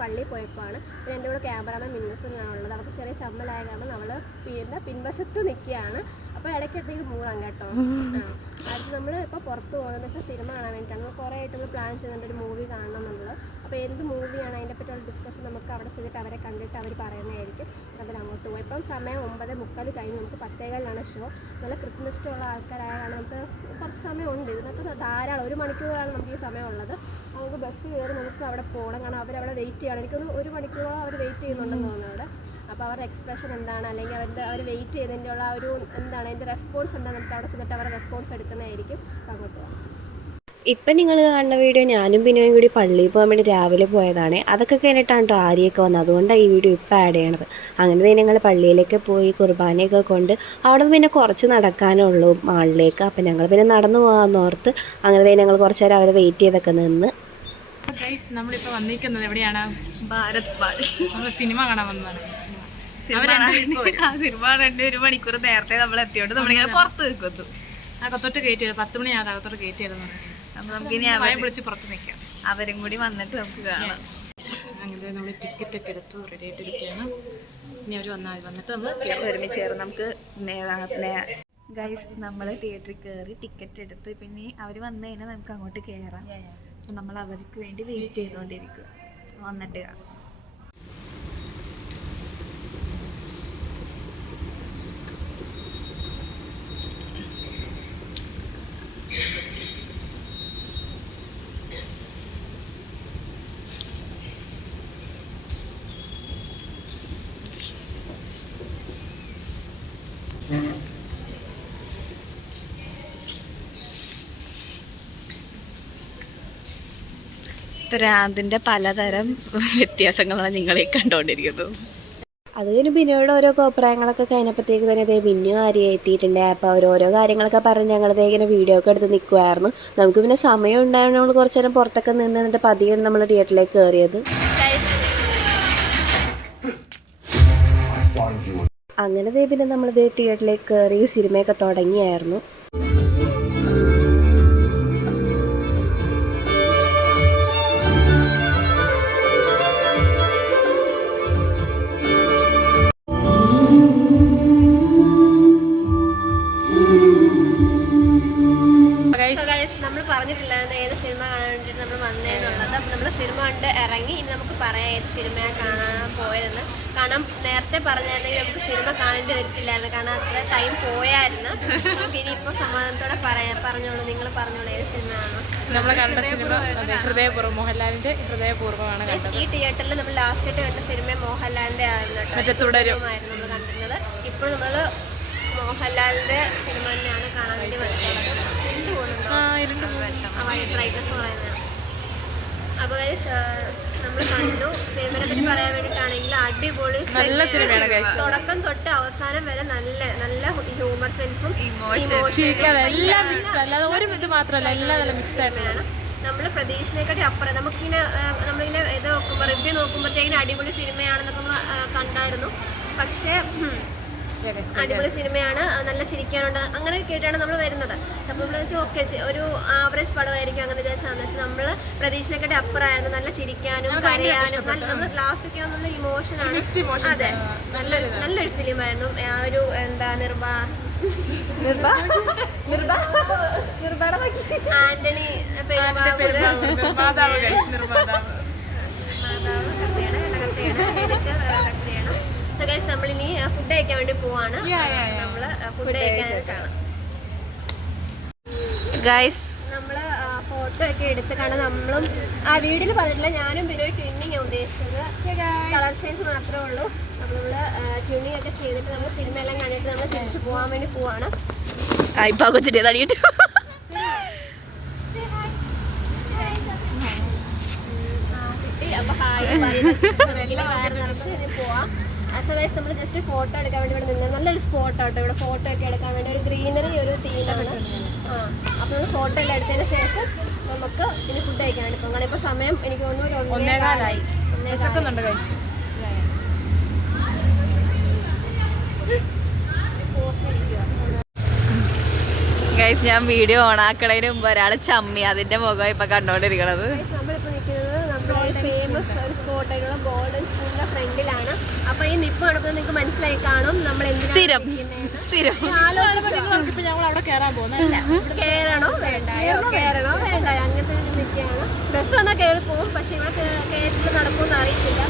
പള്ളിയിൽ പോയപ്പോഴാണ്. പിന്നെ എൻ്റെ കൂടെ ക്യാമറാമാൻ മിന്നസിനാണുള്ളത്. അവർക്ക് ചെറിയ ചമ്മലായ കാരണം നമ്മൾ പിൻവശത്ത് നിൽക്കുകയാണ്. അപ്പോൾ ഇടയ്ക്കത്തേക്ക് മൂളാം കേട്ടോ. അടുത്ത് നമ്മൾ ഇപ്പോൾ പുറത്ത് പോകുന്നത് വെച്ചാൽ സിനിമ കാണാൻ വേണ്ടിയിട്ടാണ്. നമ്മൾ കുറേ ആയിട്ട് നമ്മൾ പ്ലാൻ ചെയ്യുന്നുണ്ട് ഒരു മൂവി കാണണം എന്നുള്ളത്. അപ്പോൾ എന്ത് മൂവിയാണ് അതിനെ പറ്റിയുള്ള ഡിസ്കഷൻ നമുക്ക് അവിടെ ചെന്നിട്ട് അവരെ കണ്ടിട്ട് അവർ പറയുന്നതായിരിക്കും. നമ്മൾ അങ്ങോട്ട് പോകും. ഇപ്പം സമയം 9:30 കഴിഞ്ഞ് നമുക്ക് 10:15 ഷോ. നല്ല കൃത്യനിഷ്ഠയുള്ള ആൾക്കാരായാണ്. നമുക്ക് കുറച്ച് സമയമുണ്ട്. ഇതിനകത്ത് ധാരാളം 1 മണിക്കൂറാണ് നമുക്ക് ഈ സമയമുള്ളത്. നമുക്ക് ബസ് കയറി നമുക്ക് അവിടെ പോകണം. കാരണം അവരവിടെ വെയിറ്റ് ചെയ്യണം. എനിക്കൊന്ന് 1 മണിക്കൂറോളം അവർ വെയിറ്റ് ചെയ്യുന്നുണ്ടെന്ന് തോന്നുന്നു അവിടെ. അപ്പോൾ അവരുടെ എക്സ്പ്രഷൻ എന്താണ്, അല്ലെങ്കിൽ അവർ വെയിറ്റ് ചെയ്തതിൻ്റെ ഉള്ള ഒരു എന്താണ് അതിൻ്റെ റെസ്പോൺസ് എന്താ, നമുക്ക് അവിടെ ചെന്നിട്ട് അവരുടെ റെസ്പോൺസ് എടുക്കുന്നതായിരിക്കും. അങ്ങോട്ട് പോകാം. ഇപ്പം നിങ്ങൾ കാണുന്ന വീഡിയോ ഞാനും ബിനോയും കൂടി പള്ളിയിൽ പോകാൻ വേണ്ടി രാവിലെ പോയതാണ്. അതൊക്കെ കഴിഞ്ഞിട്ടാണ് കേട്ടോ ആര്യയൊക്കെ വന്നത്. അതുകൊണ്ടാണ് ഈ വീഡിയോ ഇപ്പോൾ ആഡ് ചെയ്യണത്. അങ്ങനെ തന്നെ ഞങ്ങൾ പള്ളിയിലേക്ക് പോയി കുർബാനയൊക്കെ കൊണ്ട് അവിടെ നിന്ന് പിന്നെ കുറച്ച് നടക്കാനുള്ളൂ മാളിലേക്ക്. അപ്പം ഞങ്ങൾ പിന്നെ നടന്നു പോകാമെന്നോർത്ത് അങ്ങനെ തന്നെ ഞങ്ങൾ കുറച്ച് നേരം അവരെ വെയിറ്റ് ചെയ്തൊക്കെ നിന്ന്. നമ്മളിപ്പോൾ വന്നിരിക്കുന്നത് എവിടെയാണ്? ഭാരത് ബാൾ. നമ്മൾ സിനിമ കാണാൻ വന്നതാണ്. സിനിമ 1 മണിക്കൂർ നേരത്തെ നമ്മൾ എത്തിയോണ്ട് നമ്മളിങ്ങനെ പുറത്ത് നിൽക്കുന്നു. അകത്തോട്ട് കയറ്റി 10 മണിയാകും അകത്തോട്ട് കയറ്റിയിരുന്നു. അപ്പോൾ നമുക്കിനി വിളിച്ച് പുറത്ത് നിൽക്കാം. അവരും കൂടി വന്നിട്ട് നമുക്ക് കാണാം. അങ്ങനെ നമ്മൾ ടിക്കറ്റൊക്കെ എടുത്തു റെഡി ആയിട്ടിരിക്കുകയാണ്. ഇനി അവർ വന്നിട്ട് നമ്മൾ ഒരുമിച്ച് കയറും. നമുക്ക് ഗൈസ് നമ്മൾ തിയേറ്ററിൽ കയറി ടിക്കറ്റ് എടുത്ത് പിന്നെ അവർ വന്നു കഴിഞ്ഞാൽ നമുക്ക് അങ്ങോട്ട് കയറാം. അപ്പം നമ്മൾ അവർക്ക് വേണ്ടി വെയിറ്റ് ചെയ്തുകൊണ്ടിരിക്കുക. വന്നിട്ട് കാണാം. ഭ്രാന്തിൻ്റെ പലതരം വ്യത്യാസങ്ങളാണ് നിങ്ങളെ കണ്ടുകൊണ്ടിരിക്കുന്നത്. അത് കഴിഞ്ഞ് ബിനോയുടെ ഓരോ കോപ്രായങ്ങളൊക്കെ കഴിഞ്ഞപ്പോഴത്തേക്ക് തന്നെ ഇതേ ബിന്നു ആര്യ എത്തിയിട്ടുണ്ട്. അപ്പോൾ അവർ ഓരോ കാര്യങ്ങളൊക്കെ പറഞ്ഞ് ഞങ്ങളിതേ ഇങ്ങനെ വീഡിയോ ഒക്കെ എടുത്ത് നിൽക്കുമായിരുന്നു. നമുക്ക് പിന്നെ സമയം ഉണ്ടായതുകൊണ്ട് നമ്മൾ കുറച്ച് നേരം പുറത്തൊക്കെ നിന്നിട്ട് പതിയാണ് നമ്മൾ തിയേറ്ററിലേക്ക് കയറിയത്. അങ്ങനെ പിന്നെ നമ്മളിത് തിയേറ്ററിലേക്ക് കയറി സിനിമയൊക്കെ തുടങ്ങിയായിരുന്നു. നമ്മൾ പറഞ്ഞിട്ടില്ലായിരുന്നു ഏത് സിനിമ കാണാൻ വേണ്ടിയിട്ട് നമ്മൾ വന്നതെന്നുള്ളത്. അപ്പം നമ്മൾ സിനിമ കണ്ട് ഇറങ്ങി. ഇനി നമുക്ക് പറയാം ഏത് സിനിമയാണ് കാണാൻ പോയതെന്ന്. കാരണം നേരത്തെ പറഞ്ഞിട്ടുണ്ടെങ്കിൽ നമുക്ക് സിനിമ കാണേണ്ടി വരത്തില്ലായിരുന്നു. കാരണം അത്ര ടൈം പോയായിരുന്നു. നമുക്ക് ഇനിയിപ്പോൾ സമാധാനത്തോടെ പറഞ്ഞോളൂ. നിങ്ങൾ പറഞ്ഞോളൂ ഏത് സിനിമയാണോ നമ്മൾ കണ്ട സിനിമ? ഹൃദയപൂർവ്വം, മോഹൻലാലിൻ്റെ ഹൃദയപൂർവ്വമാണ് കണ്ടത്. ഈ തിയേറ്ററിൽ നമ്മൾ ലാസ്റ്റായിട്ട് കണ്ട സിനിമ മോഹൻലാലിൻ്റെ ആയിരുന്നു കേട്ടോ. തുടരുമായിരുന്നു നമ്മൾ കണ്ടിരുന്നത്. ഇപ്പോൾ നമ്മൾ മോഹൻലാലിൻ്റെ സിനിമ തന്നെയാണ് കാണാൻ വേണ്ടി വന്നിട്ടുള്ളത്. ബ്രൈറ്റ്നസ് പറയുന്നത്. അപ്പോൾ നമ്മൾ കണ്ടു. സിനിമയെ പറ്റി പറയാൻ വേണ്ടിയിട്ടാണെങ്കിൽ അടിപൊളി തുടക്കം തൊട്ട് അവസാനം വരെ നല്ല നല്ല ഹ്യൂമർ സെൻസും മിക്സാണ്. നമ്മൾ പ്രതീക്ഷയെക്കാട്ടി അപ്പുറം നമ്മളിങ്ങനെ ഇത് നോക്കുമ്പോൾ റിവ്യൂ നോക്കുമ്പോഴത്തേക്കിനും അടിപൊളി സിനിമയാണെന്നൊക്കെ നമ്മൾ കണ്ടായിരുന്നു. പക്ഷേ അടിപൊളി സിനിമയാണ്, നല്ല ചിരിക്കാനുണ്ട്, അങ്ങനെ കേട്ടാണ് നമ്മൾ വരുന്നത്. അപ്പോൾ നമ്മൾ വെച്ചാൽ ഓക്കെ ഒരു ആവറേജ് പടമായിരിക്കും അങ്ങനെ വിചാരിച്ചാൽ. പക്ഷെ നമ്മൾ പ്രതീക്ഷയെക്കാട്ടി അപ്പുറമായിരുന്നു. നല്ല ചിരിക്കാനും കരയാനും നമ്മൾ ലാസ്റ്റൊക്കെ നല്ല ഇമോഷനാണ്. അതെ, നല്ലൊരു ഫിലിമായിരുന്നു. ആ ഒരു എന്താ ആന്റണി സോ ഗൈസ് നമ്മളിനി ഫുഡ് കഴിക്കാൻ വേണ്ടി പോവാണ്. നമ്മൾ ഫുഡ് കഴിക്കാൻ കാണാം. ഗൈസ് നമ്മള് ഫോട്ടോ ഒക്കെ എടുത്ത് കാരണം നമ്മളും ആ വീഡിയോയിൽ പറഞ്ഞിട്ടില്ല. ഞാനും ബിനോയ് ട്യൂണിങ് ഉദ്ദേശിച്ചത്. കളർ ചേഞ്ച് മാത്രമേ ഉള്ളൂ. നമ്മളിവിടെ ട്യൂണിങ് ഒക്കെ ചെയ്തിട്ട് നമ്മൾ സിനിമയെല്ലാം കണ്ടിട്ട് നമ്മൾ തിരിച്ചു പോകാൻ വേണ്ടി പോവാണ്. അപ്പൊ ഹായ് പോവാം. അതേവൈസ് നമ്മൾ ജസ്റ്റ് ഫോട്ടോ എടുക്കാൻ വേണ്ടി ഇവിടെ നിന്ന് നല്ലൊരു സ്പോട്ട് ആട്ടോ. ഇവിടെ ഫോട്ടോ ഒക്കെ എടുക്കാൻ വേണ്ടി ഒരു ഗ്രീനറി ഒരു തീമാണ്. അപ്പോൾ നമ്മൾ ഫോട്ടോ എല്ലാം എടുത്തതിന് ശേഷം നമുക്ക് ഇനി ഫുഡ് കഴിക്കാനാണ്. ഇപ്പം കാരണം ഇപ്പോൾ സമയം എനിക്ക് തോന്നുന്നു 1:15 ഗൈസ് ഞാൻ വീഡിയോ ഓൺ ആക്കണതിന് മുമ്പ് ഒരാൾ ചമ്മി അതിന്റെ മുഖം ഇപ്പൊ കണ്ടോണ്ടിരിക്കണത്. നമ്മളിപ്പോൾ നിൽക്കുന്നത് നമ്മുടെ ഫേമസ് ഒരു സ്പോട്ട് കോട്ടയിലുള്ള ഗോൾഡൻ സ്കൂളിന്റെ ഫ്രണ്ടിലാണ്. അപ്പൊ ഈ നിപ്പ് നടക്കുന്നത് നിങ്ങൾക്ക് മനസ്സിലായി കാണും നമ്മൾ സ്ഥിരം ഞങ്ങൾ അവിടെ കയറാൻ പോകുന്നില്ല. കയറണോ വേണ്ടായോ അങ്ങനത്തെ നിൽക്കുകയാണ്. ബസ് വന്നാൽ കയറി പോകും, പക്ഷെ ഇവിടെ കയറ്റിൽ നടക്കുമെന്ന് അറിയത്തില്ല.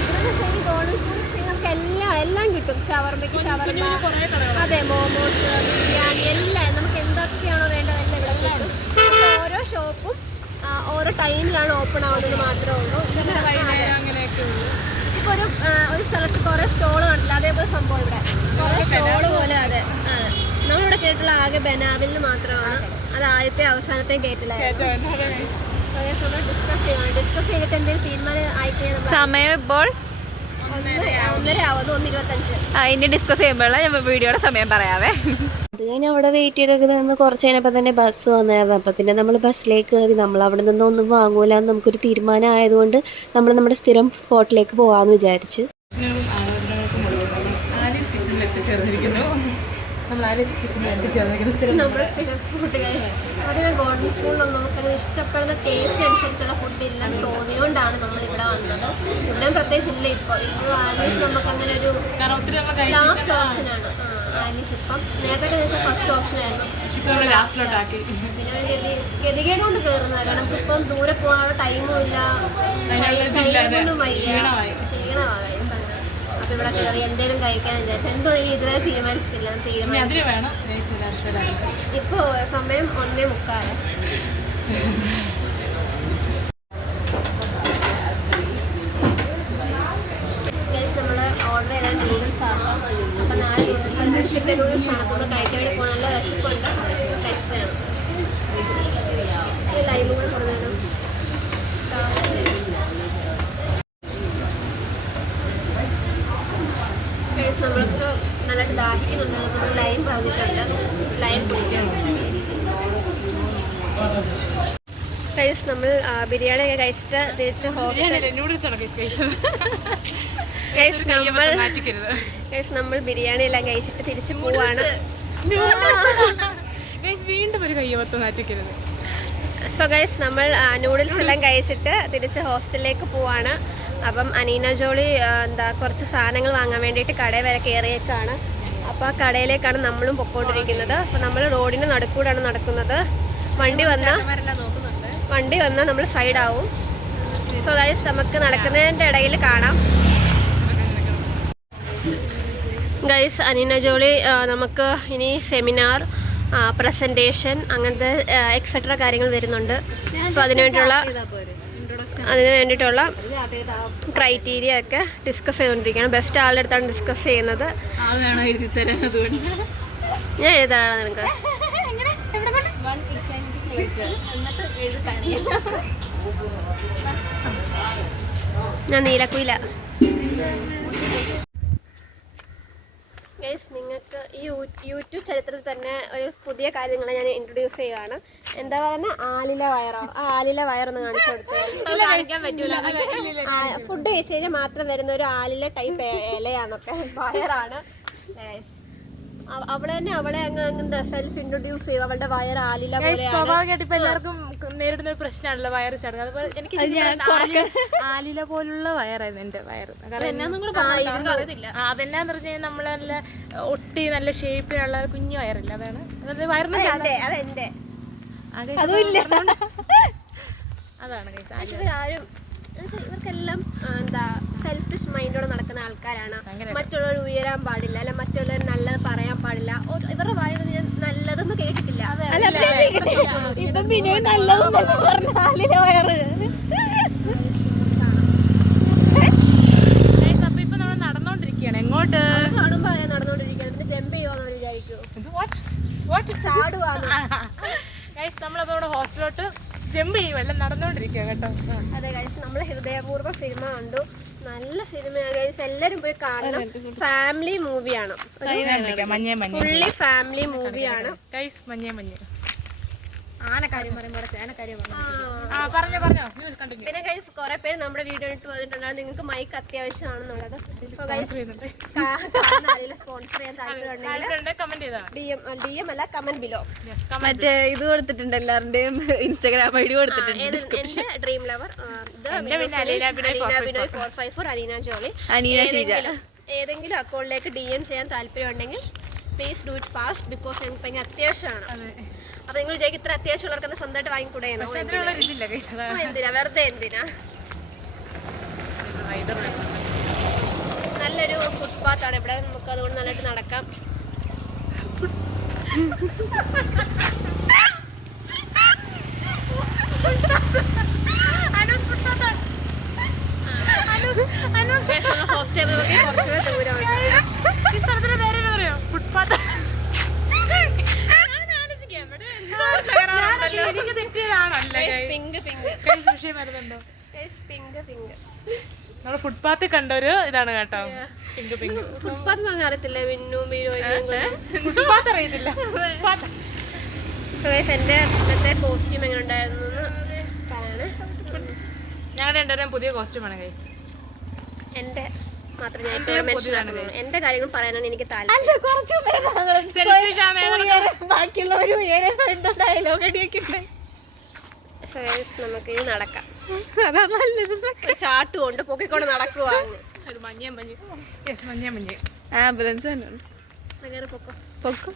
ഇവിടെ ഗോൾഡൻ സ്കൂൾ നിങ്ങൾക്ക് എല്ലാം കിട്ടും. ഷവർമ്മയ്ക്ക് ഷവർമ്മ, അതെ, മോമോസ്, ബിരിയാണി എല്ലാം നമുക്ക് എന്തൊക്കെയാണോ വേണ്ടതെല്ലാം ഇവിടെ കിട്ടും. പക്ഷെ ഓരോ ഷോപ്പും ഓരോ ടൈമിലാണ് ഓപ്പൺ ആവുന്നത് മാത്രമേ ഉള്ളൂ. ഇപ്പോൾ ഒരു സ്ഥലത്ത് കുറേ സ്റ്റോള് കണ്ടില്ല, അതേപോലെ സംഭവം ഇവിടെ കുറേ സ്റ്റോള് പോലെ. അതെ, നമ്മളിവിടെ കേട്ടുള്ള ആകെ ബനാവിലിന് മാത്രമാണ്. അത് ആദ്യത്തെ അവസാനത്തെ കേട്ടില്ലായിരുന്നു. ഡിസ്കസ് ചെയ്തിട്ട് എന്തെങ്കിലും തീരുമാനം ആയിക്കഴിഞ്ഞാൽ സമയം ഇപ്പോൾ 1:30 ആവുന്നു, 1:25. ഇനി ഡിസ്കസ് ചെയ്യുമ്പോഴുള്ള ഞാൻ വീഡിയോയുടെ സമയം പറയാവേ. അത് കഴിഞ്ഞ് അവിടെ വെയിറ്റ് ചെയ്തൊക്കെ നിന്ന് കുറച്ച് കഴിഞ്ഞപ്പോൾ തന്നെ ബസ് വന്നായിരുന്നു. അപ്പോൾ പിന്നെ നമ്മൾ ബസ്സിലേക്ക് കയറി. നമ്മൾ അവിടെ നിന്നൊന്നും ഒന്നും വാങ്ങൂല എന്ന് നമുക്കൊരു തീരുമാനം ആയതുകൊണ്ട് നമ്മൾ നമ്മുടെ സ്ഥിരം സ്പോട്ടിലേക്ക് പോകാമെന്ന് വിചാരിച്ചു. നമ്മുടെ സ്ഥിരം ഫുഡ് അതിന് ഗോൾഡൻ സ്കൂളിലൊന്നും നമുക്കത് ഇഷ്ടപ്പെടുന്ന ടേസ്റ്റ് അനുസരിച്ചുള്ള ഫുഡ് ഇല്ലെന്ന് തോന്നിയോണ്ടാണ് നമ്മൾ ഇവിടെ വന്നത്. ഇവിടെ പ്രത്യേകിച്ച് ഇല്ല. ഇപ്പോൾ ആലീസ് നമുക്ക് അങ്ങനെ ഒരു ലാസ്റ്റ് ഓപ്ഷനാണ്. ആലീസ് ഇപ്പം നേരത്തെ വെച്ചാൽ ഫസ്റ്റ് ഓപ്ഷനായിരുന്നു. പിന്നെ ഒരു ഗതികേട് കൊണ്ട് കയറുന്നത്. കാരണം നമുക്കിപ്പം ദൂരെ പോകാനുള്ള ടൈമും ഇല്ല, ശരീരം ക്ഷീണമായി. അപ്പോൾ ഇവിടെ കയറി എന്തെങ്കിലും കഴിക്കാൻ വിചാരിച്ചു. എന്തോ ഇതുവരെ തീരുമാനിച്ചിട്ടില്ല. ഇപ്പോൾ സമയം 1:30. നമ്മൾ ഓർഡർ ചെയ്ത നൂഡിൽസ് ആണ്. അപ്പം 4 ദിവസത്തെ നൂഡിൽസ് ആണ്. നമ്മൾ കഴിക്കാൻ വേണ്ടി പോകുന്ന നല്ല വിശപ്പുണ്ട്. കഴിച്ചിട്ടാണ് ലൈവ് കൂടെ പറഞ്ഞു. നമ്മൾക്ക് നല്ലതായിട്ട് ദാഹിക്കുന്നുണ്ട്. നമ്മൾ ലൈൻ പറഞ്ഞിട്ടുണ്ട്, ലൈൻ കുടിക്കണം. നമ്മൾ ബിരിയാണി ഒക്കെ കഴിച്ചിട്ട് തിരിച്ച് നമ്മൾ ബിരിയാണി എല്ലാം കഴിച്ചിട്ട് തിരിച്ച് പോവാണ്. വീണ്ടും ഒരു കയ്യവത്ത് മാറ്റിക്കരുത്. സോ ഗൈസ് നമ്മൾ നൂഡിൽസ് എല്ലാം കഴിച്ചിട്ട് തിരിച്ച് ഹോസ്റ്റലിലേക്ക് പോവാണ്. അപ്പം അനീന ജോളി കുറച്ച് സാധനങ്ങൾ വാങ്ങാൻ വേണ്ടിയിട്ട് കടയിൽ വരെ കയറിയേക്കാണ്. അപ്പോൾ ആ കടയിലേക്കാണ് നമ്മളും പൊക്കോണ്ടിരിക്കുന്നത്. അപ്പോൾ നമ്മൾ റോഡിൻ്റെ നടുക്കൂടാണ് നടക്കുന്നത്. വണ്ടി വന്നാൽ നമ്മൾ സൈഡാവും. സോ ഗൈസ് നമുക്ക് നടക്കുന്നതിൻ്റെ ഇടയിൽ കാണാം. ഗൈസ് അനീന ജോളി നമുക്ക് ഇനി സെമിനാർ, പ്രസൻറ്റേഷൻ, അങ്ങനത്തെ എക്സെട്ര കാര്യങ്ങൾ വരുന്നുണ്ട്. സോ അതിന് വേണ്ടിയിട്ടുള്ള ക്രൈറ്റീരിയ ഒക്കെ ഡിസ്കസ് ചെയ്തുകൊണ്ടിരിക്കുകയാണ്. ബെസ്റ്റ് ആളുടെ അടുത്താണ് ഡിസ്കസ് ചെയ്യുന്നത്. ഞാൻ എഴുതാനാണ് നിനക്ക്. ഞാൻ നീലക്കുയില. ഗൈസ് നിങ്ങൾക്ക് ഈ യൂട്യൂബ് ചരിത്രത്തിൽ തന്നെ ഒരു പുതിയ കാര്യങ്ങളെ ഞാൻ ഇൻട്രൊഡ്യൂസ് ചെയ്യുകയാണ്. എന്താ പറയുക, ആലില വയറോ? ആ ആലില വയറൊന്ന് കാണിച്ചു കൊടുത്തു. ഫുഡ് കഴിച്ച് കഴിഞ്ഞാൽ മാത്രം വരുന്ന ഒരു ആലില ടൈപ്പ് ഇലയാണൊക്കെ, വയറാണ്. അവളെ അങ്ങ് സെൽഫ് ഇൻട്രൊഡ്യൂസ് ചെയ്യും. അവളുടെ വയർ ആലില പോലെ. സ്വാഭാവികമായിട്ട് ഇപ്പൊ എല്ലാവർക്കും നേരിടുന്ന ഒരു പ്രശ്നമാണല്ലോ വയറ് ചടങ്ങ്. അതുപോലെ എനിക്ക് ആലില പോലുള്ള വയറായിരുന്നു എന്റെ വയറ്. അതെന്നാന്ന് പറഞ്ഞു കഴിഞ്ഞാൽ നമ്മള് നല്ല ഒട്ടി നല്ല ഷേപ്പിലുള്ള കുഞ്ഞു വയറല്ല. അതാണ് വയറിന് അതാണ് ആരും ഇവർക്കെല്ലാം സെൽഫിഷ് മൈൻഡോടെ നടക്കുന്ന ആൾക്കാരാണ്. മറ്റുള്ളവർ ഉയരാൻ പാടില്ല, അല്ല മറ്റുള്ളവർ നല്ലത് പറയാൻ പാടില്ല. ഇവരുടെ വായിൽ നല്ലതൊന്നും കേട്ടിട്ടില്ല. അപ്പൊ ഇപ്പൊ നമ്മൾ നടന്നോണ്ടിരിക്കുകയാണ്. എങ്ങോട്ട്? കാണുമ്പോ നടന്നോണ്ടിരിക്കുകയാണ്. പിന്നെ ജമ്പ് ചെയ്യുവാന്ന് വിചാരിക്കും, ചാടുവാന്ന്. നമ്മളപ്പോ ഇവിടെ ഹോസ്റ്റലോട്ട് ജമ്പ് ചെയ്യുമല്ല, നടന്നോണ്ടിരിക്കുക കേട്ടോ. അതെ ഗൈസ്, നമ്മൾ ഹൃദയപൂർവ്വ സിനിമ കണ്ടു. നല്ല സിനിമയാണ് ഗൈസ്, എല്ലാരും പോയി കാണണം. ഫാമിലി മൂവിയാണ്, ഫുള്ളി ഫാമിലി മൂവിയാണ്. ആനക്കാര്യം പറയുമ്പോൾ ചേനക്കാര്യം പറഞ്ഞോ കണ്ടിന്യൂ. പിന്നെ ഗൈസ് കുറെ പേര് നമ്മുടെ വീഡിയോ ഇട്ട് വന്നിട്ടുണ്ടായിരുന്നു നിങ്ങൾക്ക് മൈക്ക് അത്യാവശ്യമാണെന്നുള്ളത്. സ്പോൺസർ ചെയ്യാൻ താല്പര്യമുണ്ടെങ്കിൽ കമന്റ് ചെയ്താ DM അല്ല കമന്റ് ബിലോ. മറ്റേ ഇത് കൊടുത്തിട്ടുണ്ട് എല്ലാവരുടെയും ഇൻസ്റ്റാഗ്രാം ID കൊടുത്തിട്ടുണ്ട്. എന്റെ ഡ്രീം ലവർ അലീന ബിനോയ് 454 അലീന ജോളി. ഏതെങ്കിലും അക്കൗണ്ടിലേക്ക് DM ചെയ്യാൻ താല്പര്യം ഉണ്ടെങ്കിൽ please do it fast because ഞങ്ങൾക്ക് ഭയങ്കര അത്യാവശ്യമാണ്. അപ്പൊ നിങ്ങൾ വിചാരിക്കും ഇത്ര അത്യാവശ്യമുള്ളവർക്ക് സ്വന്തമായിട്ട് വാങ്ങിക്കൂടെ? എന്തിനാ വെറുതെ എന്തിനാ? നല്ലൊരു ഫുട്പാത്താണ് ഇവിടെ, നമുക്ക് അതുകൊണ്ട് നല്ലതായിട്ട് നടക്കാം. ഹോസ്റ്റൽ കുറച്ചുകൂടെ ദൂരമാണ്. ഫുട്പാത്ത് എനിക്ക് തെറ്റിയതാണല്ലേ പിങ്ക് പിങ്ക് വിഷയം വരുന്നുണ്ടോ? പിങ്ക് പിങ്ക് നമ്മള് ഫുട്പാത്തിൽ കണ്ടൊരു ഇതാണ് കേട്ടോ. പിങ്ക് പിങ്ക് ഫുട്പാത്ത് വാങ്ങാൻ അറിയത്തില്ലേ? മിന്നും ഫുട്പാത്ത് അറിയത്തില്ല. എന്റെ ഇന്നത്തെ കോസ്റ്റ്യൂം എങ്ങനെ ഉണ്ടായിരുന്നു ഞങ്ങളുടെ രണ്ടുപേരും പുതിയ കോസ്റ്റ്യൂമാണ് ഗൈസ്. എന്റെ മാത്രം ഞാൻ മെൻഷൻ ആക്കുന്നുള്ളൂ. എന്റെ കാര്യങ്ങൾ പറയാനാണ് എനിക്ക് താല്പര്യം. നമുക്ക് ഇനി നടക്കാം. ചാട്ട് കൊണ്ട് പൊക്കിക്കൊണ്ട് നടക്കുവാങ്ങ്. ഒരു മഞ്ഞ ആംബുലൻസ് പൊക്കോ.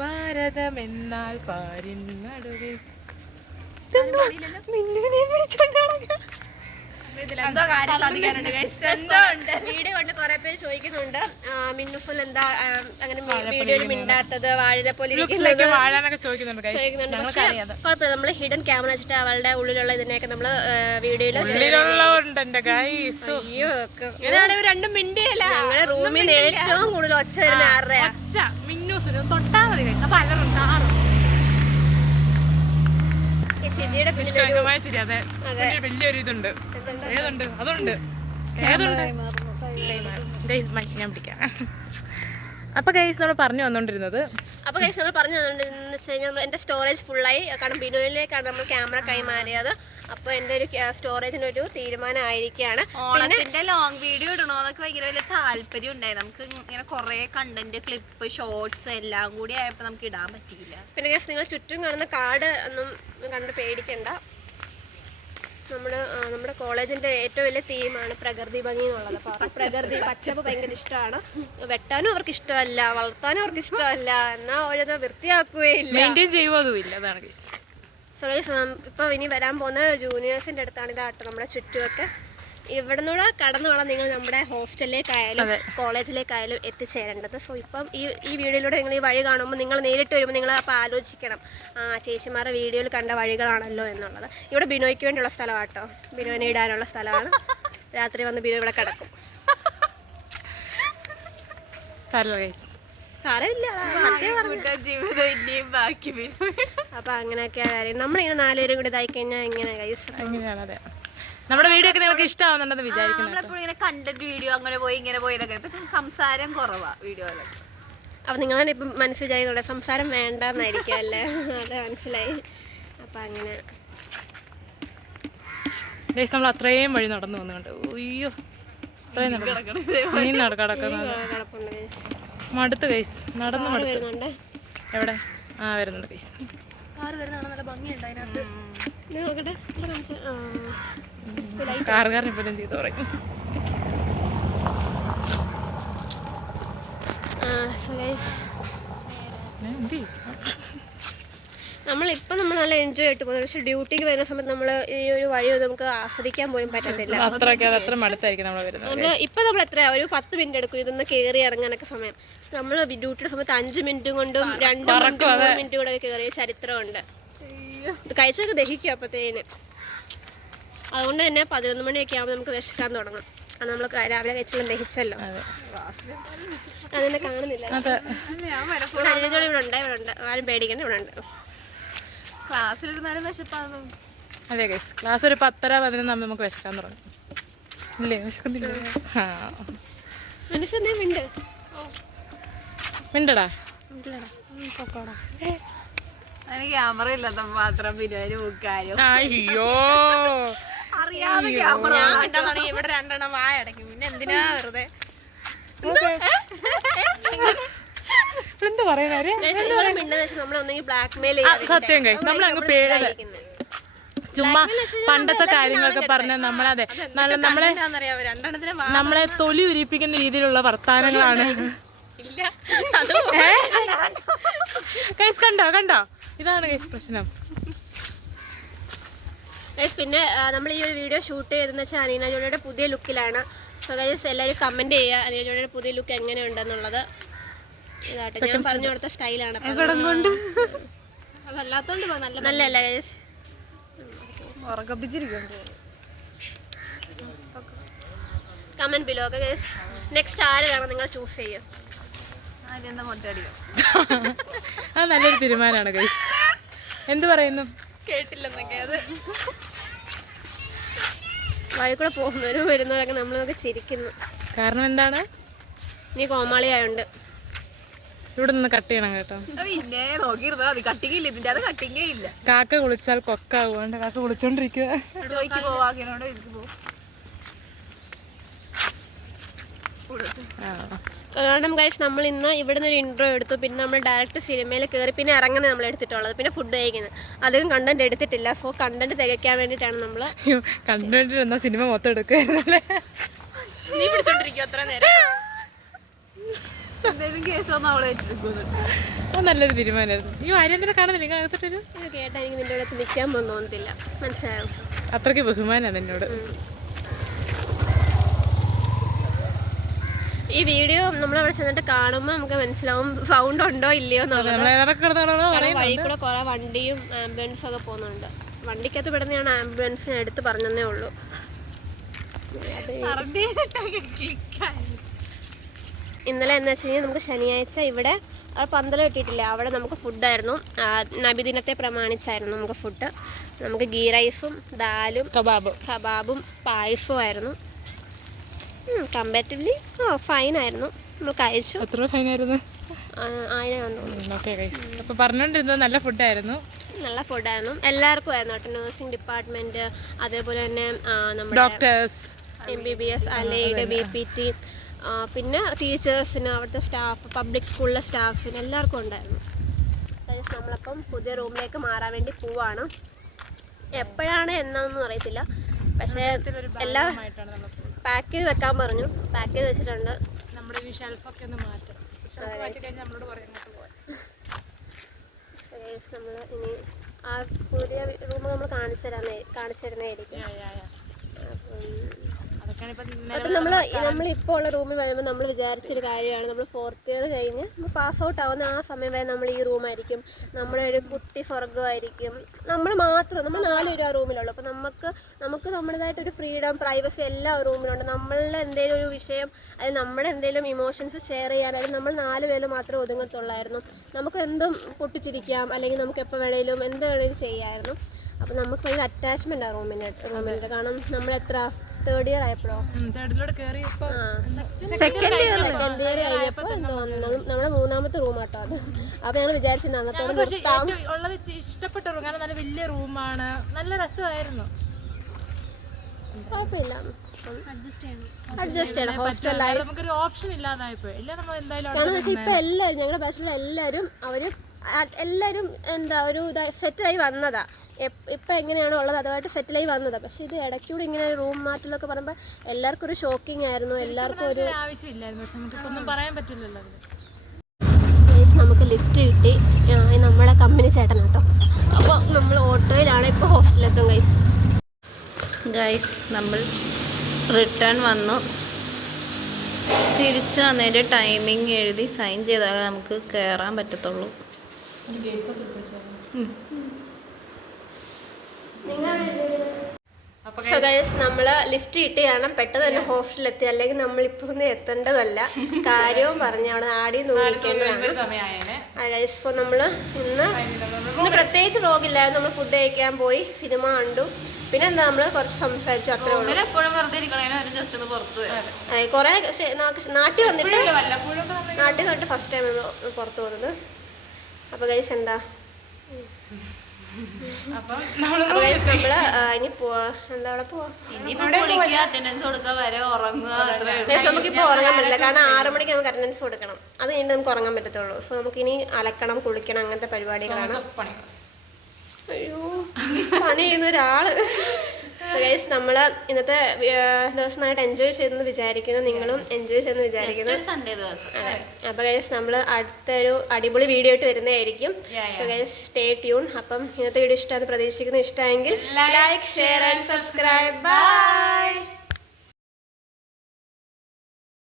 ഭാരതം എന്നാൽ പാരിൻ നടുവിൽ വീഡിയോ കൊണ്ട് കുറെ പേര് ചോദിക്കുന്നുണ്ട് മിന്നുഫുൽ എന്താ അങ്ങനെ വീഡിയോയിൽ മിണ്ടാത്തത്, വാഴനെ പോലെ ചോദിക്കുന്നുണ്ട്. പക്ഷെ കുഴപ്പമില്ല, നമ്മള് ഹിഡൻ ക്യാമറ വെച്ചിട്ട് അവളുടെ ഉള്ളിലുള്ള ഇതിനെയൊക്കെ നമ്മള് വീഡിയോയില് രണ്ടും മിണ്ടിയല്ല. ഞങ്ങളുടെ റൂമിൽ ഏറ്റവും കൂടുതൽ ഒച്ച വരുന്ന ആരുടെയാ? തൊട്ടാ മതി. വലിയൊരു ഇതുണ്ട്. ഏതുണ്ട്? അതുണ്ട്. ഞാൻ പിടിക്കാം. അപ്പൊ ഗൈസ് നമ്മൾ പറഞ്ഞു വന്നോണ്ടിരുന്നത് എന്റെ സ്റ്റോറേജ് ഫുള്ളായി. കാരണം ബിനോയിലേക്കാണ് നമ്മൾ ക്യാമറ കൈമാറിയത്. അപ്പൊ എന്റെ ഒരു സ്റ്റോറേജിനൊരു തീരുമാനമായിരിക്കാണ്. ഓണത്തിന്റെ ലോങ് വീഡിയോ ഇടണോന്നൊക്കെ ഭയങ്കര വലിയ താല്പര്യം ഉണ്ടായി. നമുക്ക് ഇങ്ങനെ കുറെ കണ്ടന്റ്, ക്ലിപ്പ്, ഷോർട്സ് എല്ലാം കൂടി ആയപ്പോ നമുക്ക് ഇടാൻ പറ്റിയില്ല. പിന്നെ ഗൈസ് നിങ്ങൾ ചുറ്റും കാണുന്ന കാട് ഒന്നും കണ്ട് പേടിക്കണ്ട. നമ്മുടെ കോളേജിന്റെ ഏറ്റവും വലിയ തീമാണ് പ്രകൃതി ഭംഗി എന്നുള്ളത്. അപ്പൊ പ്രകൃതി പച്ചപ്പ് ഭയങ്കര ഇഷ്ടമാണ്. വെട്ടാനും അവർക്ക് ഇഷ്ടമല്ല, വളർത്താനും അവർക്ക് ഇഷ്ടമല്ല, എന്നാ ഓരോ വൃത്തിയാക്കുകയില്ല, മെയിൻറ്റെയിൻ ചെയ്യുവതുമില്ല. അതാണ് കേസ്. സോ ഗൈസ് ഇപ്പൊ ഇനി വരാൻ പോകുന്ന ജൂനിയേഴ്സിന്റെ അടുത്താണ് ഇതാട്ടോ നമ്മുടെ ചുറ്റുമൊക്കെ. ഇവിടെ നിന്നൂടെ കടന്നു വേണം നിങ്ങൾ നമ്മുടെ ഹോസ്റ്റലിലേക്കായാലും കോളേജിലേക്കായാലും എത്തിച്ചേരേണ്ടത്. സോ ഇപ്പം ഈ വീഡിയോയിലൂടെ നിങ്ങൾ ഈ വഴി കാണുമ്പോൾ നിങ്ങൾ നേരിട്ട് വരുമ്പോൾ നിങ്ങൾ അപ്പോൾ ആലോചിക്കണം, ചേച്ചിമാരുടെ വീഡിയോയിൽ കണ്ട വഴികളാണല്ലോ എന്നുള്ളത്. ഇവിടെ ബിനോയ്ക്ക് വേണ്ടിയുള്ള സ്ഥലമാണ് കേട്ടോ, ബിനോയിനെ ഇടാനുള്ള സ്ഥലമാണ്. രാത്രി വന്ന് ബിനോ ഇവിടെ കിടക്കും. സാരമില്ല, അപ്പൊ അങ്ങനെയൊക്കെ കാര്യം. നമ്മളിങ്ങനെ 4 പേരും കൂടി ഇതായി കഴിഞ്ഞാൽ എങ്ങനെ എങ്ങനെയാണ്? നമ്മുടെ വീഡിയോ ഒക്കെ നിങ്ങൾക്ക് ഇഷ്ടമാവുന്നുണ്ടെന്ന് വിചാരിക്കുന്നു. നമ്മളെപ്പോഴും ഇങ്ങനെ കണ്ടന്റ് വീഡിയോ അങ്ങനെ പോയി ഇങ്ങനെ പോയതൊക്കെ ഇപ്പൊ സംസാരം കുറവാ വീഡിയോയിലൊക്കെ. അപ്പൊ നിങ്ങളാണ് ഇപ്പം മനസ്സ് വിചാരിക്കുന്നുണ്ട് സംസാരം വേണ്ടെന്നായിരിക്കും അല്ലേ? അതെ, മനസ്സിലായി. അപ്പൊ അങ്ങനെ നമ്മൾ അത്രയും വഴി നടന്നു വന്നുകൊണ്ട് അയ്യോ അത്രയും നടക്കുന്നത് മടുത്ത് കൈസ് നടന്നു മടുത്ത്. എവിടെ? വരുന്നുണ്ട് കൈസ്. കാറുകാരൻ ഇപ്പോഴും ചെയ്ത് പറയും. നമ്മളിപ്പം നമ്മൾ നല്ല എൻജോയ് ആയിട്ട് പോകുന്നത്. പക്ഷെ ഡ്യൂട്ടിക്ക് വരുന്ന സമയത്ത് നമ്മൾ ഈ ഒരു വഴി നമുക്ക് ആസ്വദിക്കാൻ പോലും പറ്റത്തില്ല. അത്ര മടുത്തായിരിക്കും നമ്മൾ വരുന്നത്. ഇപ്പം നമ്മൾ എത്രയാ ഒരു 10 മിനിറ്റ് എടുക്കും ഇതൊന്ന് കയറി ഇറങ്ങാനൊക്കെ സമയം. നമ്മൾ ഡ്യൂട്ടിയുടെ സമയത്ത് 5 മിനിറ്റ് കൊണ്ടും 2 മിനിറ്റ് കൂടെ കയറിയ ചരിത്രമുണ്ട്. ഇത് കഴിച്ചൊക്കെ ദഹിക്കും അപ്പത്തേന്. അതുകൊണ്ട് തന്നെ 11 മണിയൊക്കെ ആകുമ്പോൾ നമുക്ക് വിശക്കാൻ തുടങ്ങും. കാരണം നമ്മൾ രാവിലെ കഴിച്ചെല്ലാം ദഹിച്ചല്ലോ. അതെന്നെ കാണുന്നില്ല. അനുജോളി ഇവിടെ ഉണ്ട്, ആരും പേടിക്കണ്ട, ഇവിടെ ഉണ്ട്. ക്ലാസ്സിലിരുന്നാലും വിശപ്പാകും. അതെ ഗൈസ്, ക്ലാസ് ഒരു 10:11 നമുക്ക് വിശക്കാൻ തുടങ്ങും. ഇല്ലേ? വിശക്കുന്നില്ല? മനുഷ്യനെ മിണ്ടടാ. ക്യാമറ ഇല്ലാത്ത മാത്രം ബിരിയാണി മുക്കാരും അയ്യോ അറിയാതെ ക്യാമറ ഇവിടെ രണ്ടെണ്ണം വായ അടയ്ക്കും പിന്നെ എന്തിനാ വെറുതെ എന്താ പറയുന്നേ നമ്മളൊന്നെങ്കിൽ ബ്ലാക്ക്മെയിൽ സത്യം കഴിച്ചു നമ്മളങ്ങ് പേടത് ചുമ്മാ പണ്ടത്തെ കാര്യങ്ങളൊക്കെ പറഞ്ഞ നമ്മളതെ നല്ല നമ്മളെ തൊലി ഉരിപ്പിക്കുന്ന രീതിയിലുള്ള വർത്താനങ്ങളാണ്. ഗൈസ് കണ്ടോ ഇതാണ് ഗൈസ് പ്രശ്നം. പിന്നെ നമ്മൾ ഈ ഒരു വീഡിയോ ഷൂട്ട് ചെയ്തെന്ന് വെച്ചാൽ അനീന ജോളിയുടെ പുതിയ ലുക്കിലാണ്. സോ ഗൈസ് എല്ലാവരും കമന്റ് ചെയ്യുക അനീന ജോളിയുടെ പുതിയ ലുക്ക് എങ്ങനെയുണ്ടെന്നുള്ളത്. ഇതാട്ടെ ഞാൻ പറഞ്ഞു കൊടുത്ത സ്റ്റൈലാണ്. അതല്ലാത്തോണ്ട് നല്ലല്ല guys. Comment below. Okay guys, next ആര് വേണം നിങ്ങൾ ചൂസ് ചെയ്യും. അത് നല്ലൊരു തീരുമാനമാണ് ഗൈസ്. എന്ത് പറയുന്നു? കേട്ടില്ലെന്നൊക്കെ അത് വഴിക്കൂടെ പോകുന്നവരും വരുന്നവരൊക്കെ നമ്മളൊക്കെ ചിരിക്കുന്നു. കാരണം എന്താണ്? നീ കോമാളിയായോണ്ട്. ഇവിടെ നിന്ന് കട്ട് ചെയ്യണം കേട്ടോ. പിന്നെ നോക്കിയിരുന്നാ മതി, കട്ടിങ് ഇല്ല, ഇതിന്റെ അത് കട്ടിങ്ങേ ഇല്ല. കാക്ക കുളിച്ചാൽ കൊക്കാവുകൊണ്ട് കാക്ക കുളിച്ചോണ്ടിരിക്കുക. കാരണം ഗൈസ് നമ്മൾ ഇന്ന് ഇവിടുന്ന് ഒരു ഇൻട്രോ എടുത്തു, പിന്നെ നമ്മൾ ഡയറക്റ്റ് സിനിമയിൽ കയറി, പിന്നെ ഇറങ്ങുന്നത് നമ്മൾ എടുത്തിട്ടുള്ളത്, പിന്നെ ഫുഡ് കഴിക്കുന്നത്. അധികം കണ്ടന്റ് എടുത്തിട്ടില്ല. സോ കണ്ടന്റ് തികയ്ക്കാൻ വേണ്ടിയിട്ടാണ് നമ്മൾ കണ്ടന്റ് എന്നാ സിനിമ മൊത്തം എടുക്കുകയായിരുന്നല്ലേ. നീ പിടിച്ചോണ്ടിരിക്കും അത്ര നേരം. അത് നല്ലൊരു തീരുമാനമായിരുന്നു. ഈ ആര്യന്തിനെ കാണുന്നില്ല നിങ്ങൾ അകത്തിട്ടൊരു ഇത് കേട്ടാ എനിക്ക് നിന്റെ അടുത്ത് നിൽക്കാൻ പോകാൻ തോന്നത്തില്ല. മനസ്സിലായോ? അത്രയ്ക്ക് ബഹുമാനാണ് എന്നോട്. ഈ വീഡിയോ നമ്മളവിടെ ചെന്നിട്ട് കാണുമ്പോൾ നമുക്ക് മനസ്സിലാവും സൗണ്ട് ഉണ്ടോ ഇല്ലയോ എന്നുള്ളത്. വഴി കൂടെ കുറെ വണ്ടിയും ആംബുലൻസും ഒക്കെ പോകുന്നുണ്ട്. വണ്ടിക്കകത്ത് പെടുന്നതാണ് ആംബുലൻസിനെ എടുത്ത് പറഞ്ഞതേ ഉള്ളൂ. ഇന്നലെ എന്ന് വെച്ച് കഴിഞ്ഞാൽ നമുക്ക് ശനിയാഴ്ച ഇവിടെ പന്തളം ഇട്ടിട്ടില്ല, അവിടെ നമുക്ക് ഫുഡായിരുന്നു. നബിദിനത്തെ പ്രമാണിച്ചായിരുന്നു നമുക്ക് ഫുഡ്. നമുക്ക് ഗീ റൈസും ദാലും കബാബും പായസവും ആയിരുന്നു. കമ്പാരിറ്റീവ്ലി ഫൈനായിരുന്നു. നമ്മൾ കഴിച്ചു. എത്ര ഫൈനായിരുന്നു? 1000 തോന്നുന്നു. അപ്പോൾ പറഞ്ഞുകൊണ്ടിരുന്നത് നല്ല ഫുഡായിരുന്നു. നല്ല ഫുഡായിരുന്നു. എല്ലാവർക്കും ആയിരുന്നു കേട്ടോ. നഴ്സിംഗ് ഡിപ്പാർട്ട്മെൻറ്റ്, അതേപോലെ തന്നെ നമ്മുടെ ഡോക്ടേഴ്സ്, MBBS, അലൈഡ്, BPT, പിന്നെ ടീച്ചേഴ്സിന്, അവിടുത്തെ സ്റ്റാഫ്, പബ്ലിക് സ്കൂളിലെ സ്റ്റാഫിന് എല്ലാവർക്കും ഉണ്ടായിരുന്നു. നമ്മളപ്പം പുതിയ റൂമിലേക്ക് മാറാൻ വേണ്ടി പോവാണ്. എപ്പോഴാണ് എന്നാന്നൊന്നും അറിയത്തില്ല, പക്ഷേ എല്ലാം പാക്ക് ചെയ്ത് വെക്കാൻ പറഞ്ഞു. പാക്ക് ചെയ്ത് വെച്ചിട്ടുണ്ട്. നമ്മുടെ ഈ ഷെൽഫൊക്കെ ഒന്ന് മാറ്റും. നമ്മളോട് പറയുന്നത് നമ്മൾ ഇനി ആ പുതിയ റൂം നമ്മൾ കാണിച്ചു തരുന്നതായിരിക്കും. അപ്പം നമ്മളിപ്പോൾ ഉള്ള റൂമിൽ വരുമ്പോൾ നമ്മൾ വിചാരിച്ചൊരു കാര്യമാണ്, നമ്മൾ 4th ഇയർ കഴിഞ്ഞ് നമ്മൾ പാസ് ഔട്ട് ആവുന്ന ആ സമയം വരെ നമ്മൾ ഈ റൂമായിരിക്കും. നമ്മുടെ ഒരു കുട്ടി സ്വർഗമായിരിക്കും. നമ്മൾ 4 പേരും ആ റൂമിലുള്ളൂ. അപ്പോൾ നമുക്ക് നമ്മുടേതായിട്ടൊരു ഫ്രീഡം, പ്രൈവസി എല്ലാം ആ റൂമിലുണ്ട്. നമ്മളുടെ എന്തെങ്കിലും ഒരു വിഷയം, അത് നമ്മുടെ എന്തെങ്കിലും ഇമോഷൻസ് ഷെയർ ചെയ്യാനായാലും നമ്മൾ 4 പേര് മാത്രമേ ഒതുങ്ങത്തുള്ളായിരുന്നു. നമുക്ക് എന്തും പൊട്ടിച്ചിരിക്കാം, അല്ലെങ്കിൽ നമുക്ക് എപ്പോൾ വേണേലും എന്ത് വേണേലും ചെയ്യാമായിരുന്നു. അപ്പോൾ നമുക്ക് ഭയങ്കര അറ്റാച്ച്മെൻ്റ് ആ റൂമിൻ്റെ. കാരണം നമ്മൾ എത്ര 3rd ഇയർ ആയപ്പോഴോ സെക്കൻഡ് ഇയർ കഴിഞ്ഞപ്പോൾ നമ്മുടെ 3ാമത്തെ റൂം കേട്ടോ അത്. അപ്പോൾ ഞങ്ങൾ വിചാരിച്ചിരുന്നു അന്നത്തോടെ നിർത്താം. ഇഷ്ടപ്പെട്ട റൂം, കാരണം നല്ല വലിയ റൂമാണ്, നല്ല രസമായിരുന്നു. കുഴപ്പമില്ല, അഡ്ജസ്റ്റ് ചെയ്യണം. ഹോസ്റ്റലായി നമുക്കൊരു ഓപ്ഷൻ ഇല്ലാതായിപ്പോയി. കാരണം വെച്ചാൽ ഇപ്പം എല്ലാവരും ഞങ്ങളുടെ ബാച്ചിലുള്ള എല്ലാവരും എന്താ ഒരു സെറ്റായി വന്നതാ. ഇപ്പം എങ്ങനെയാണോ ഉള്ളത് അതുമായിട്ട് സെറ്റിലായി വന്നതാണ്. പക്ഷേ ഇത് ഇടയ്ക്കൂടെ ഇങ്ങനെ റൂം മാറ്റലൊക്കെ പറയുമ്പോൾ എല്ലാവർക്കും ഒരു ഷോക്കിംഗ് ആയിരുന്നു. എല്ലാവർക്കും ഒരു ആവശ്യമില്ലായിരുന്നു, പറയാൻ പറ്റില്ലല്ലോ. നമുക്ക് ലിഫ്റ്റ് കിട്ടി. നമ്മുടെ കമ്പനി ചേട്ടൻ കേട്ടോ. അപ്പോൾ നമ്മൾ ഓട്ടോയിലാണ് ഇപ്പോൾ ഹോസ്റ്റലിലെത്തും. ഗൈസ് നമ്മൾ റിട്ടേൺ വന്നു. തിരിച്ചു വന്നതിൻ്റെ ടൈമിങ് എഴുതി സൈൻ ചെയ്താലേ നമുക്ക് കയറാൻ പറ്റത്തുള്ളൂ. സോ ഗൈസ് നമ്മൾ ലിഫ്റ്റ് കിട്ടി, കാരണം പെട്ടെന്ന് തന്നെ ഹോസ്റ്റലിലെത്തി. അല്ലെങ്കിൽ നമ്മൾ ഇപ്പോൾ ഒന്നും എത്തേണ്ടതല്ല. കാര്യവും പറഞ്ഞ് അവിടെ ആടി നോക്കിയിരിക്കേണ്ടതാണ്. ഗൈസ് ഇപ്പോൾ നമ്മൾ ഇന്ന് പ്രത്യേകിച്ച് വ്ലോഗില്ലായിരുന്നു. നമ്മൾ ഫുഡ് കഴിക്കാൻ പോയി, സിനിമ കണ്ടു, പിന്നെ എന്താ നമ്മൾ കുറച്ച് സംസാരിച്ചു, അത്രേ ഉള്ളൂ. എപ്പോഴും വെറുതെ ഇരിക്കണേനും ജസ്റ്റ് ഒന്ന് പുറത്തു പോയി. കുറേ നാട്ടിൽ വന്നിട്ട് ഫസ്റ്റ് ടൈം പുറത്തു പോകുന്നത്. അപ്പോൾ ഗൈസ് എന്താ അപ്പം നമ്മൾ അപ്പോൾ guys, നമ്മള് ഇനി പോവാ എന്താ അവിടെ പോവാ അറ്റൻഡൻസ് കൊടുക്കാൻ വരെ ഉറങ്ങുക Guys, നമുക്കിപ്പോൾ ഉറങ്ങാൻ പറ്റില്ല കാരണം 6 മണിക്ക് നമുക്ക് അറ്റൻഡൻസ് കൊടുക്കണം. അത് കഴിഞ്ഞിട്ട് നമുക്ക് ഉറങ്ങാൻ പറ്റത്തുള്ളൂ. സോ നമുക്കിനി അലക്കണം, കുളിക്കണം, അങ്ങനത്തെ പരിപാടികളാണ്. അയ്യോ പണി ചെയ്യുന്ന ഒരാള്. സോ ഗൈസ്, നമ്മൾ ഇന്നത്തെ ദിവസമായിട്ട് എൻജോയ് ചെയ്തെന്ന് വിചാരിക്കുന്നു. നിങ്ങളും എൻജോയ് ചെയ്തെന്ന് വിചാരിക്കുന്നു. സൺഡേ ദിവസം. അതെ. അപ്പോൾ ഗൈസ്, നമ്മൾ അടുത്തൊരു അടിപൊളി വീഡിയോ ആയിട്ട് വരുന്നതായിരിക്കും. So guys, stay tune. അപ്പം ഇന്നത്തെ വീഡിയോ ഇഷ്ടമാണെന്ന് പ്രതീക്ഷിക്കുന്നു. ഇഷ്ടമായെങ്കിൽ like, share and subscribe. By.